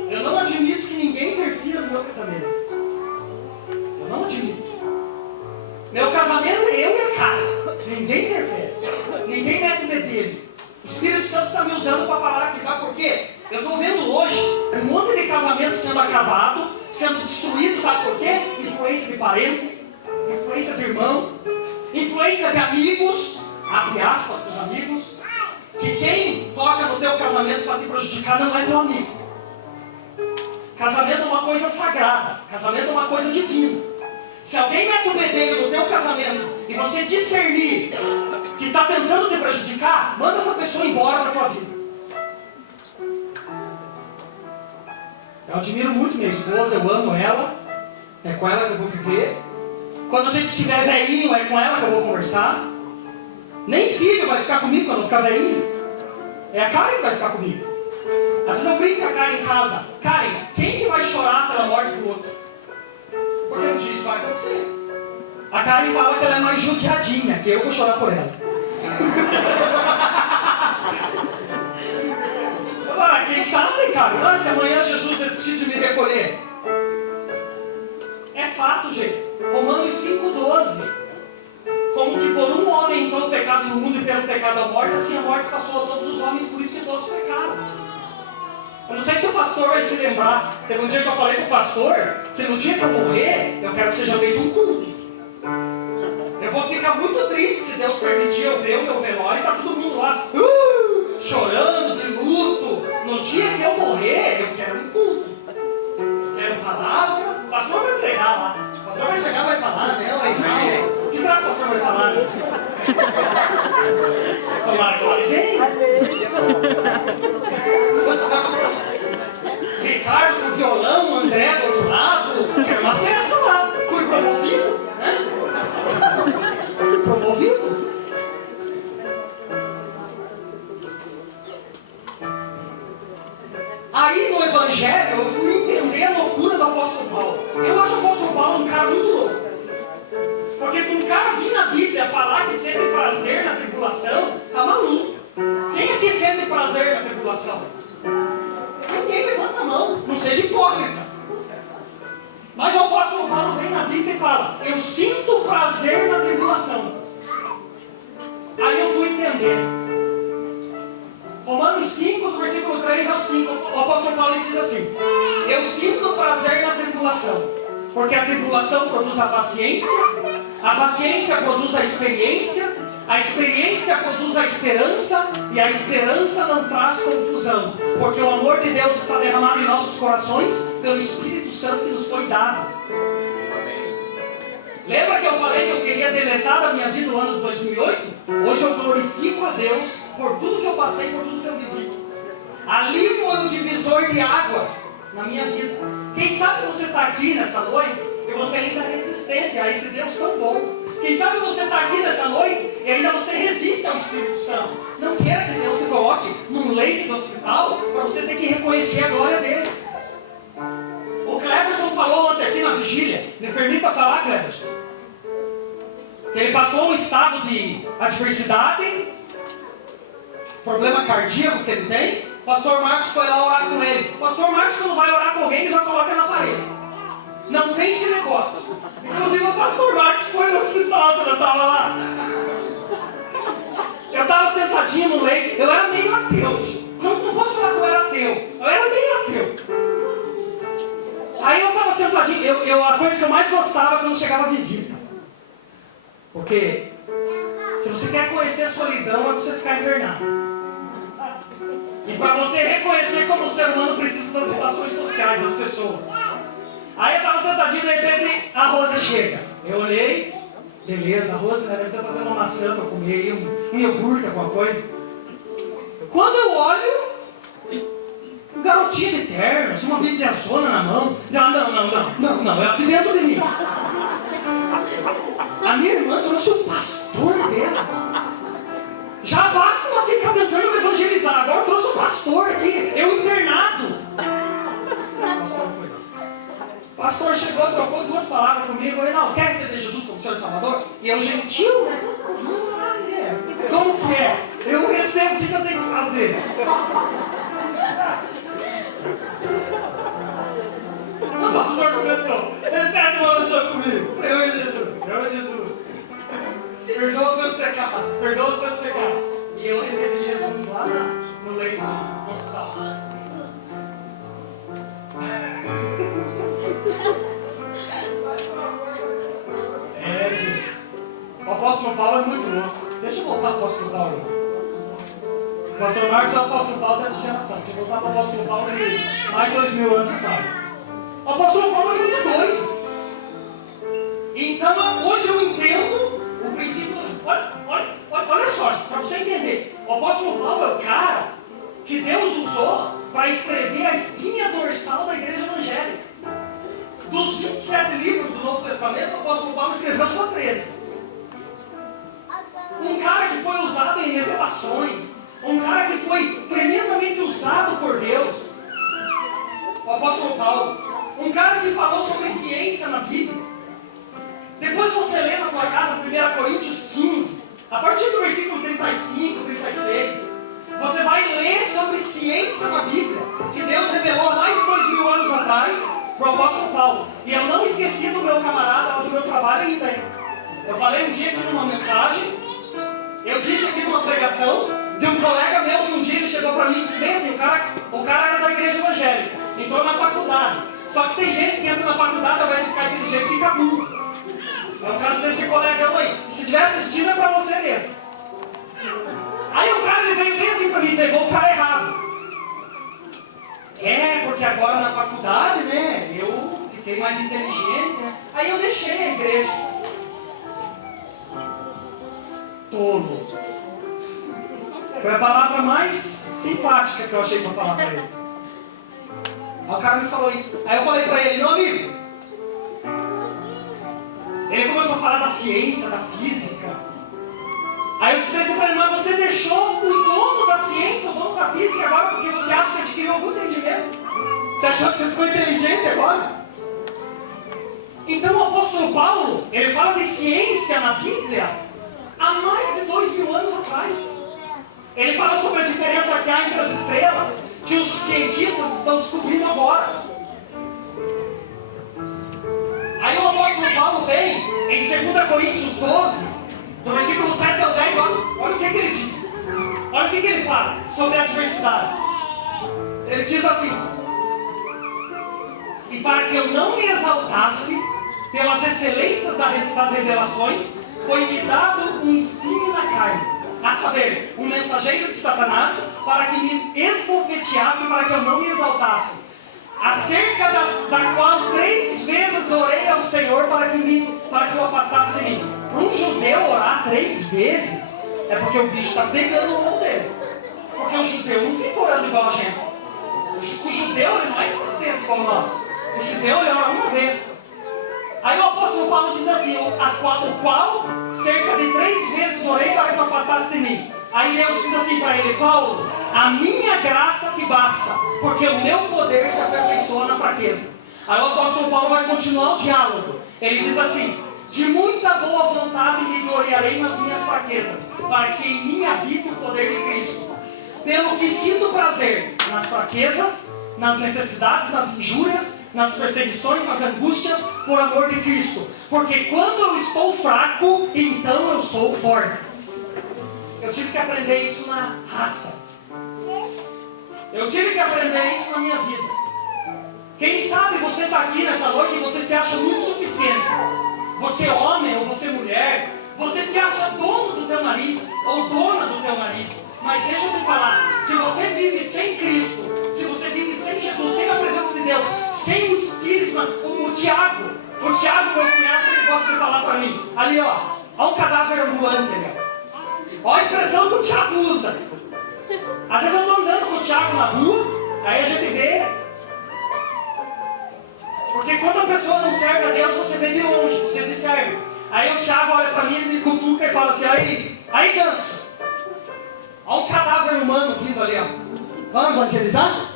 Eu não admito que ninguém interfira no meu casamento. Eu não admito. Meu casamento é eu e a Karen. Ninguém interfere. Ninguém mete o bedelho. O Espírito Santo está me usando para falar aqui. Sabe por quê? Eu estou vendo hoje um monte de casamento sendo acabado, sendo destruído. Sabe por quê? Influência de parente, influência de irmão, influência de amigos, abre aspas para os amigos, que quem toca no teu casamento para te prejudicar não é teu amigo. Casamento é uma coisa sagrada, casamento é uma coisa divina. Se alguém mete o bedelho no teu casamento e você discernir que está tentando te prejudicar, manda essa pessoa embora da tua vida. Eu admiro muito minha esposa, eu amo ela, é com ela que eu vou viver. Quando a gente tiver velhinho, é com ela que eu vou conversar. Nem filho vai ficar comigo quando eu ficar velhinho. É a Karen que vai ficar comigo. Às vezes eu brinco com a Karen em casa. Karen, quem que vai chorar pela morte do outro? Porque um dia isso vai acontecer. A Karen fala que ela é mais judiadinha, que eu vou chorar por ela. Agora, quem sabe, cara? Se amanhã Jesus decide me recolher. É fato, gente. Romanos 5,12. Como que por um homem entrou o pecado no mundo e pelo pecado a morte, assim a morte passou a todos os homens, por isso que todos pecaram. Eu não sei se o pastor vai se lembrar. Teve um dia que eu falei para o pastor que no dia que eu morrer, eu quero que seja feito um culto. Eu vou ficar muito triste se Deus permitir eu ver o meu velório e tá todo mundo lá chorando de luto. No dia que eu morrer, eu quero um culto. Eu quero palavra. O pastor vai pregar lá. O pastor vai chegar e vai falar, né? O que será que o pastor vai falar? Tomara que fale bem. Ricardo com violão, André do outro lado. Quero uma festa lá. Fui promovido, né? Promovido. Aí no Evangelho eu fui entender a loucura do apóstolo Paulo. Eu acho o apóstolo Paulo um cara muito louco. Porque para um cara vir na Bíblia falar que sente prazer na tribulação, tá maluco. Quem aqui sente prazer na tribulação? Ninguém levanta a mão, não seja hipócrita. Mas o apóstolo Paulo vem na Bíblia e fala: eu sinto prazer na tribulação. Aí eu fui entender. Romanos 5, do versículo 3 ao 5, o apóstolo Paulo diz assim: eu sinto prazer na tribulação, porque a tribulação produz a paciência produz a experiência produz a esperança, e a esperança não traz confusão, porque o amor de Deus está derramado em nossos corações pelo Espírito Santo que nos foi dado. Lembra que eu falei que eu queria deletar da minha vida o ano de 2008? Hoje eu glorifico a Deus por tudo que eu passei, por tudo que eu vivi. Ali foi um divisor de águas na minha vida. Quem sabe você está aqui nessa noite e você ainda é resistente a esse Deus tão bom. Quem sabe você está aqui nessa noite e ainda você resiste ao Espírito Santo. Não queira que Deus te coloque num leito do hospital para você ter que reconhecer a glória dele. O Cleberson falou ontem aqui na vigília, me permita falar, Cleberson, que ele passou um estado de adversidade, problema cardíaco que ele tem. O pastor Marcos foi lá orar com ele. O pastor Marcos, quando vai orar com alguém, ele já coloca na parede. Não tem esse negócio. Inclusive o pastor Marcos foi no hospital quando eu estava lá. Eu estava sentadinho no leito, eu era meio ateu. Não posso falar que eu era ateu, eu era meio ateu. a coisa que eu mais gostava quando chegava a visita. Porque se você quer conhecer a solidão, é você ficar invernado. E para você reconhecer como o ser humano precisa das relações sociais das pessoas. Aí eu estava sentadinho, de repente a Rosa chega. Eu olhei, beleza, a Rosa deve estar fazendo uma maçã para comer, um iogurte, alguma coisa. Quando eu olho, um garotinho de terno, assim, uma bibliazona na mão. Não, é aqui dentro de mim. A minha irmã trouxe o pastor dela. Já basta ela ficar tentando me evangelizar. Agora trouxe o pastor aqui, eu internado. O pastor chegou, trocou 2 palavras comigo. Reinaldo, quer receber Jesus como Senhor e Salvador? E eu gentil, né? Como que é? Eu recebo, o que eu tenho que fazer? O pastor começou. Ele pede uma oração comigo. Senhor Jesus, Senhor Jesus. Perdoa os meus pecados, perdoa os meus pecados. E eu recebi Jesus lá no leito do hospital. Gente. O apóstolo Paulo é muito louco. Deixa eu voltar para o apóstolo Paulo. O pastor Marcos é o apóstolo Paulo dessa geração. Deixa eu voltar para o apóstolo Paulo de mais de 2000 anos atrás. O apóstolo Paulo é muito doido. Então, hoje eu entendo o princípio. Olha só, para você entender. O apóstolo Paulo é o cara que Deus usou para escrever a espinha dorsal da igreja evangélica. Dos 27 livros do Novo Testamento, o apóstolo Paulo escreveu só 13. Um cara que foi usado em revelações. Um cara que foi tremendamente usado por Deus. O apóstolo Paulo. Um cara que falou sobre ciência na Bíblia. Depois você lê na tua casa 1 Coríntios 15, a partir do versículo 35, 36, você vai ler sobre ciência na Bíblia, que Deus revelou há mais de 2000 anos atrás para o apóstolo Paulo. E eu não esqueci do meu camarada, do meu trabalho ainda. Eu falei um dia aqui numa mensagem, eu disse aqui numa pregação, de um colega meu que um dia ele chegou para mim e disse bem assim, o cara era da igreja evangélica, entrou na faculdade. Só que tem gente que entra na faculdade, ao invés de ficar inteligente, fica burro. É o caso desse colegão aí. E se tiver assistindo é para você mesmo. Aí o cara ele veio bem assim para mim, pegou o cara errado. Porque agora na faculdade, né, eu fiquei mais inteligente, né? Aí eu deixei a igreja. Tolo. Foi a palavra mais simpática que eu achei para falar para ele. Aí o cara me falou isso. Aí eu falei para ele, meu amigo, ele começou a falar da ciência, da física. Aí eu disse assim para ele, mas você deixou o dono da ciência, o dono da física agora, porque você acha que adquiriu algum entendimento? Você achou que você ficou inteligente agora? Então o apóstolo Paulo, ele fala de ciência na Bíblia há mais de 2000 anos atrás. Ele fala sobre a diferença que há entre as estrelas, que os cientistas estão descobrindo agora. Aí o apóstolo Paulo vem em 2 Coríntios 12, do versículo 7 ao 10, olha o que ele diz. Olha o que ele fala sobre a diversidade. Ele diz assim: e para que eu não me exaltasse pelas excelências das revelações, foi-me dado um espinho na carne, a saber, um mensageiro de Satanás, para que me esbofeteasse, para que eu não me exaltasse. Acerca da qual 3 vezes orei ao Senhor para que o afastasse de mim. Para um judeu orar 3 vezes, é porque o bicho está pegando o mão dele. Porque o judeu não fica orando igual a gente. O judeu ele não é insistente como nós. O judeu ele ora uma vez. Aí o apóstolo Paulo diz assim, o qual cerca de 3 vezes orei para que o afastasse de mim. Aí Deus diz assim para ele, Paulo, a minha graça te basta, porque o meu poder se aperfeiçoa na fraqueza. Aí o apóstolo Paulo vai continuar o diálogo. Ele diz assim, de muita boa vontade me gloriarei nas minhas fraquezas, para que em mim habite o poder de Cristo. Pelo que sinto prazer nas fraquezas, nas necessidades, nas injúrias, nas perseguições, nas angústias, por amor de Cristo. Porque quando eu estou fraco, então eu sou forte. Eu tive que aprender isso na raça. Eu tive que aprender isso na minha vida. Quem sabe você está aqui nessa noite e você se acha muito suficiente. Você é homem ou você é mulher. Você se acha dono do teu nariz ou dona do teu nariz. Mas deixa eu te falar, se você vive sem Cristo, se você vive sem Jesus, sem a presença de Deus, sem o Espírito, o Tiago, meu cunhado, ele gosta de falar para mim, ali ó um cadáver ambulante ali, ó a expressão que o Tiago usa. Às vezes eu estou andando com o Tiago na rua, aí a gente vê, porque quando a pessoa não serve a Deus, você vê de longe, você discerne. Aí o Tiago olha para mim, ele me cutuca e fala assim, aí Ganso, olha um cadáver humano vindo ali, ó. Vamos evangelizar?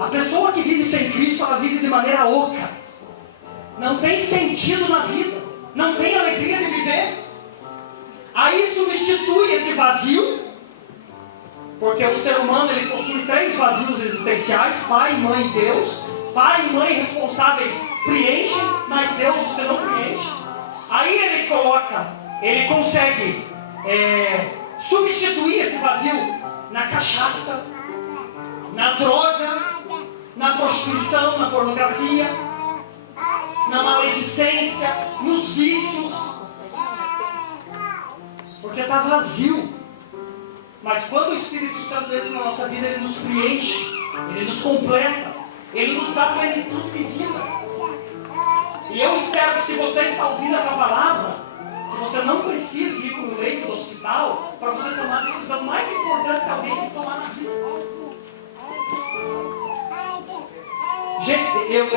A pessoa que vive sem Cristo, ela vive de maneira oca. Não tem sentido na vida. Não tem alegria de viver. Aí substitui esse vazio, porque o ser humano ele possui 3 vazios existenciais: pai, mãe e Deus. Pai e mãe responsáveis preenchem, mas Deus você não preenche. Aí ele consegue substituir esse vazio na cachaça, na droga, na prostituição, na pornografia, na maledicência, nos vícios, porque está vazio. Mas quando o Espírito Santo entra na nossa vida, ele nos preenche, ele nos completa, ele nos dá plenitude de vida. E eu espero que, se você está ouvindo essa palavra, que você não precise ir para o leito do hospital para você tomar a decisão mais importante que alguém tem que tomar na vida. Gente, eu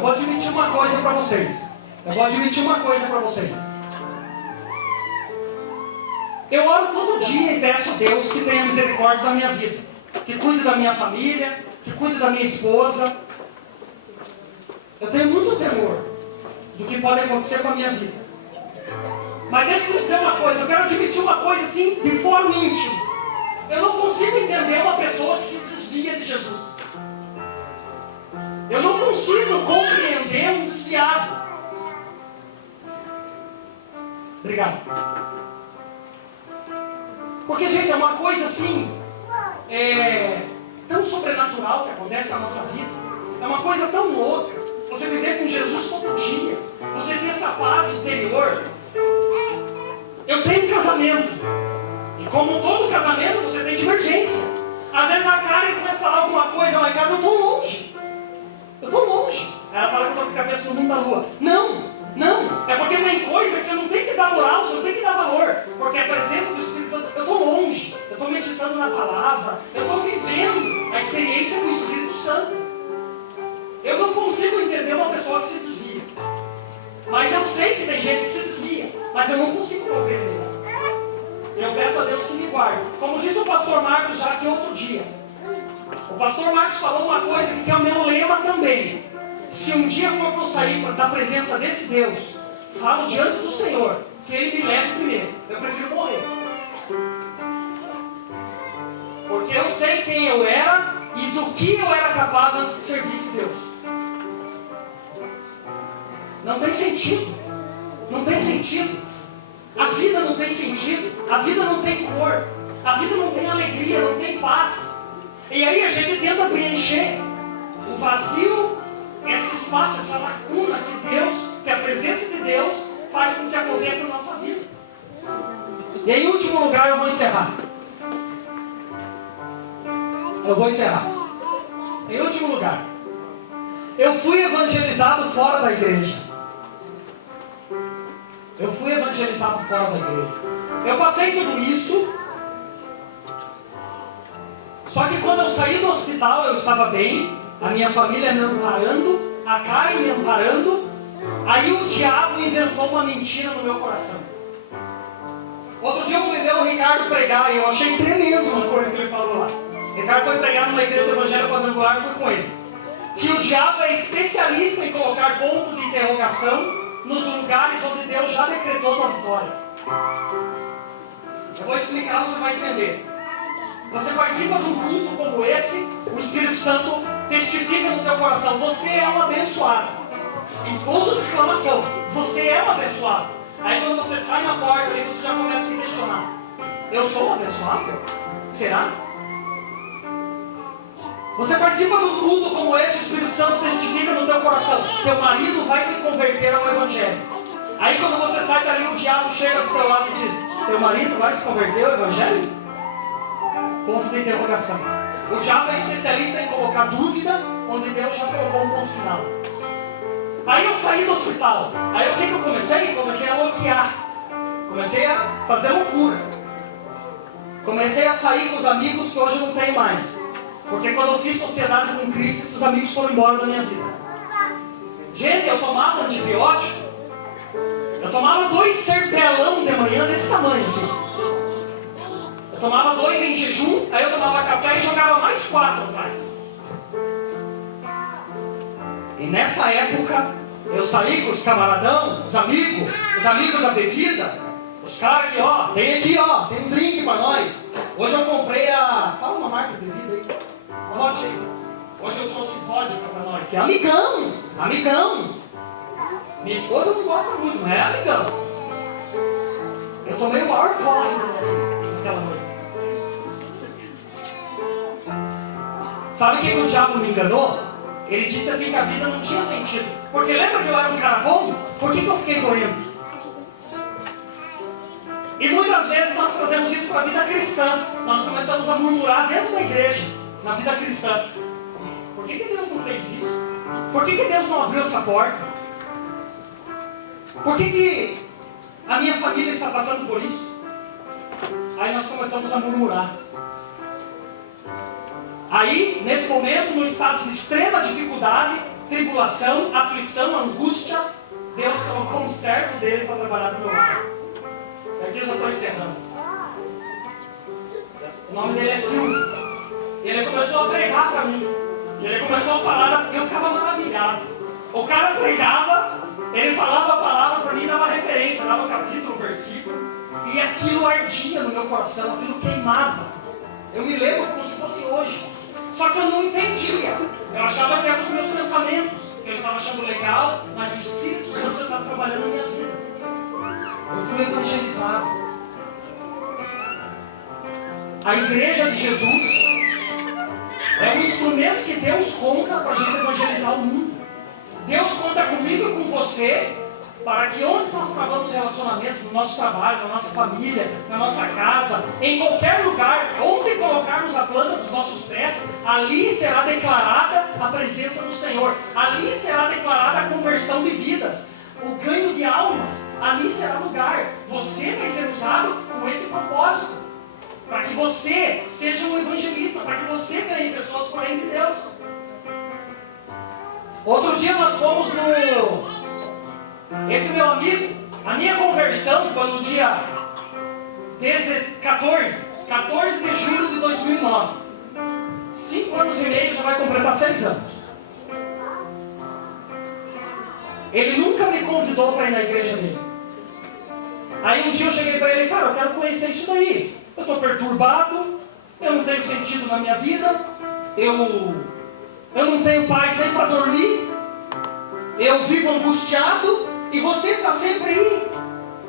vou admitir uma coisa para vocês. Eu oro todo dia e peço a Deus que tenha misericórdia da minha vida, que cuide da minha família, que cuide da minha esposa. Eu tenho muito temor do que pode acontecer com a minha vida. Mas deixa eu dizer uma coisa, eu quero admitir uma coisa assim, de fora íntimo. Eu não consigo entender uma pessoa que se desvia de Jesus. Eu não consigo compreender um desviado. Obrigado. Porque, gente, é uma coisa assim, tão sobrenatural que acontece na nossa vida. É uma coisa tão louca. Você viver com Jesus todo dia. Você ter essa paz interior. Eu tenho casamento. E como todo casamento, você tem divergência. Às vezes a Karen começa a falar alguma coisa lá em casa, eu estou longe. Ela fala que eu estou com a cabeça no mundo da lua. Não. É porque tem coisa que você não tem que dar moral, você não tem que dar valor. Porque a presença do Espírito Santo, eu estou longe. Eu estou meditando na palavra. Eu estou vivendo a experiência do Espírito Santo. Eu não consigo entender uma pessoa que se desvia. Mas eu sei que tem gente que se desvia. Mas eu não consigo compreender. Eu peço a Deus que me guarde. Como disse o pastor Marcos já aqui outro dia. O pastor Marcos falou uma coisa que é o meu lema também. Se um dia for para eu sair da presença desse Deus, falo diante do Senhor, que Ele me leve primeiro. Eu prefiro morrer. Porque eu sei quem eu era e do que eu era capaz antes de servir esse Deus. Não tem sentido. A vida não tem sentido. A vida não tem cor. A vida não tem alegria, não tem paz. E aí a gente tenta preencher o vazio, esse espaço, essa lacuna que a presença de Deus faz com que aconteça na nossa vida. E aí, em último lugar, eu vou encerrar. Em último lugar, eu fui evangelizado fora da igreja. Eu passei tudo isso. Só que quando eu saí do hospital, eu estava bem. A minha família me amparando, a Karen me amparando. Aí o diabo inventou uma mentira no meu coração. Outro dia eu fui ver o Ricardo pregar e eu achei tremendo uma coisa que ele falou lá. O Ricardo foi pregar numa igreja do Evangelho Quadrangular, fui com ele. Que o diabo é especialista em colocar ponto de interrogação nos lugares onde Deus já decretou a tua vitória. Eu vou explicar, você vai entender. Você participa de um culto como esse, o Espírito Santo testifica no teu coração, você é um abençoado. Em ponto de exclamação, você é um abençoado. Aí quando você sai na porta ali, você já começa a se questionar. Eu sou um abençoado? Será? Você participa de um culto como esse, o Espírito Santo testifica no teu coração. Teu marido vai se converter ao Evangelho. Aí quando você sai dali, o diabo chega do teu lado e diz: teu marido vai se converter ao Evangelho? Ponto de interrogação. O diabo é especialista em colocar dúvida onde Deus já colocou um ponto final. Aí eu saí do hospital. Aí o que eu comecei? Comecei a louquear. Comecei a fazer loucura. Comecei a sair com os amigos que hoje eu não tenho mais. Porque quando eu fiz sociedade com Cristo, esses amigos foram embora da minha vida. Gente, eu tomava antibiótico. Eu tomava 2 serpelão de manhã desse tamanho assim. Eu tomava 2 em jejum, aí eu tomava café e jogava mais 4 atrás. E nessa época, eu saí com os camaradão, os amigos da bebida, os caras que, ó, tem um drink pra nós. Hoje eu comprei fala uma marca de bebida aí. Vodka. Hoje eu trouxe vodka pra nós, que é amigão. Minha esposa não gosta muito, não é amigão. Eu tomei o maior corre naquela noite. Sabe o que o diabo me enganou? Ele disse assim que a vida não tinha sentido. Porque lembra que eu era um cara bom? Por que eu fiquei doente? E muitas vezes nós trazemos isso para a vida cristã. Nós começamos a murmurar dentro da igreja, na vida cristã. Por que Deus não fez isso? Por que Deus não abriu essa porta? Por que a minha família está passando por isso? Aí nós começamos a murmurar. Aí, nesse momento, no estado de extrema dificuldade, tribulação, aflição, angústia, Deus colocou um servo dele para trabalhar do meu lado. E aqui eu já estou encerrando. O nome dele é Silvio. Ele começou a pregar para mim. Ele começou a falar, eu ficava maravilhado. O cara pregava, ele falava a palavra para mim, dava referência, dava capítulo, versículo. E aquilo ardia no meu coração, aquilo queimava. Eu me lembro como se fosse hoje. Só que eu não entendia. Eu achava que eram os meus pensamentos. Eu estava achando legal, mas o Espírito Santo já estava trabalhando na minha vida. Eu fui evangelizado. A igreja de Jesus é um instrumento que Deus conta para a gente evangelizar o mundo. Deus conta comigo e com você para que onde nós travamos relacionamentos, no nosso trabalho, na nossa família, na nossa casa, em qualquer lugar, onde colocarmos a planta dos nossos pés, ali será declarada a presença do Senhor. Ali será declarada a conversão de vidas, o ganho de almas. Ali será lugar. Você vai ser usado com esse propósito, para que você seja um evangelista, para que você ganhe pessoas por reino de Deus. Outro dia nós fomos esse meu amigo, a minha conversão foi no dia 14 de julho de 2009. 5 anos e meio, já vai completar 6 anos. Ele nunca me convidou para ir na igreja dele. Aí um dia eu cheguei para ele: cara, eu quero conhecer isso daí. Eu estou perturbado, eu não tenho sentido na minha vida, eu não tenho paz nem para dormir, eu vivo angustiado, e você está sempre aí,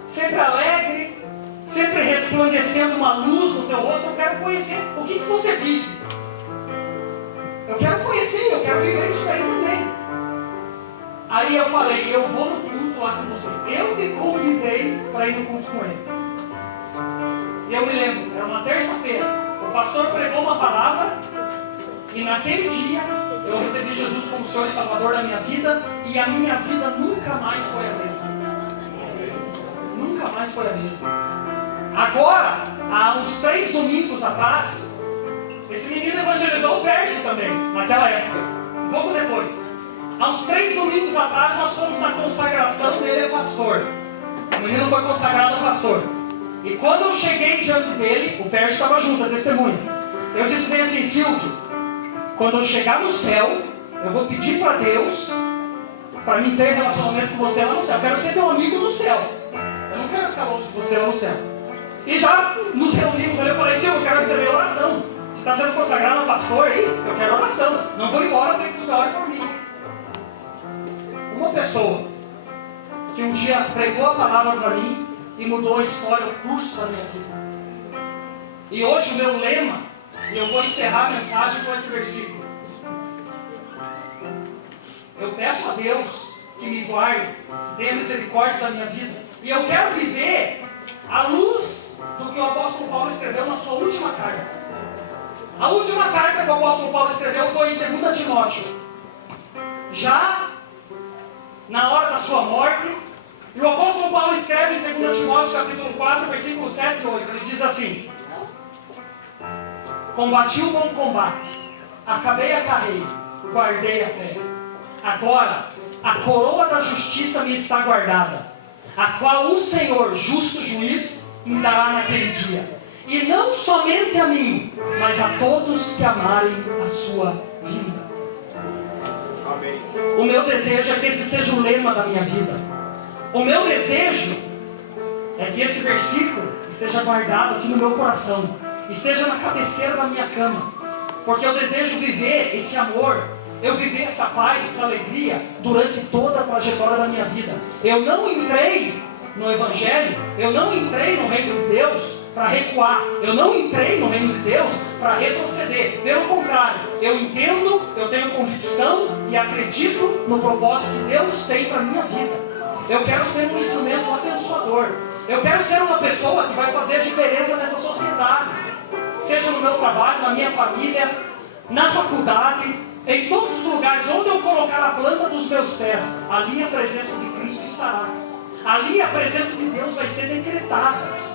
sempre alegre, sempre resplandecendo uma luz no teu rosto. Eu quero conhecer o que você vive. Eu quero conhecer, eu quero viver isso aí também. Aí eu falei: eu vou no culto lá com você. Eu me convidei para ir no culto com ele. E eu me lembro, era uma terça-feira, o pastor pregou uma palavra, e naquele dia eu recebi Jesus como Senhor e Salvador da minha vida, e a minha vida nunca mais foi a mesma. Nunca mais foi a mesma. Agora, há uns 3 domingos atrás, esse menino evangelizou o Percy também, naquela época, um pouco depois. Há uns 3 domingos atrás, nós fomos na consagração dele a pastor. O menino foi consagrado a pastor. E quando eu cheguei diante dele, o Percy estava junto, a testemunha. Eu disse bem assim: Silvio, quando eu chegar no céu, eu vou pedir para Deus para mim ter relacionamento com você lá no céu. Eu quero ser teu amigo no céu. Eu não quero ficar longe de você lá no céu. E já nos reunimos ali, eu falei: Silvio, eu quero receber oração. Você está sendo consagrado a pastor aí? Eu quero oração. Não vou embora sem que você ore por mim. Uma pessoa que um dia pregou a palavra para mim e mudou a história, o curso da minha vida. E hoje o meu lema, e eu vou encerrar a mensagem com esse versículo: Eu peço a Deus que me guarde, tenha misericórdia da minha vida. E eu quero viver à luz do que o apóstolo Paulo escreveu na sua última carta. A última carta que o apóstolo Paulo escreveu foi em 2 Timóteo. Já na hora da sua morte. E o apóstolo Paulo escreve em 2 Timóteo capítulo 4, versículos 7 e 8. Ele diz assim: combati o bom combate, acabei a carreira, guardei a fé. Agora, a coroa da justiça me está guardada, a qual o Senhor, justo juiz, me dará naquele dia. E não somente a mim, mas a todos que amarem a sua vinda. Amém. O meu desejo é que esse seja o lema da minha vida. O meu desejo é que esse versículo esteja guardado aqui no meu coração, esteja na cabeceira da minha cama, porque eu desejo viver esse amor, eu viver essa paz, essa alegria durante toda a trajetória da minha vida. Eu não entrei no Evangelho, eu não entrei no reino de Deus para recuar, eu não entrei no reino de Deus para retroceder. Pelo contrário, eu entendo, eu tenho convicção e acredito no propósito que Deus tem para a minha vida. Eu quero ser um instrumento abençoador. Eu quero ser uma pessoa que vai fazer a diferença nessa sociedade, seja no meu trabalho, na minha família, na faculdade, em todos os lugares onde eu colocar a planta dos meus pés, ali a presença de Cristo estará. Ali a presença de Deus vai ser decretada.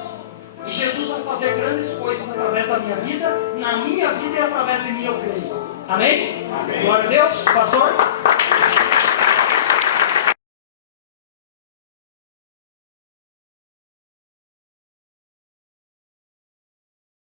E Jesus vai fazer grandes coisas através da minha vida, na minha vida e através de mim, eu creio. Amém? Amém. Glória a Deus, pastor.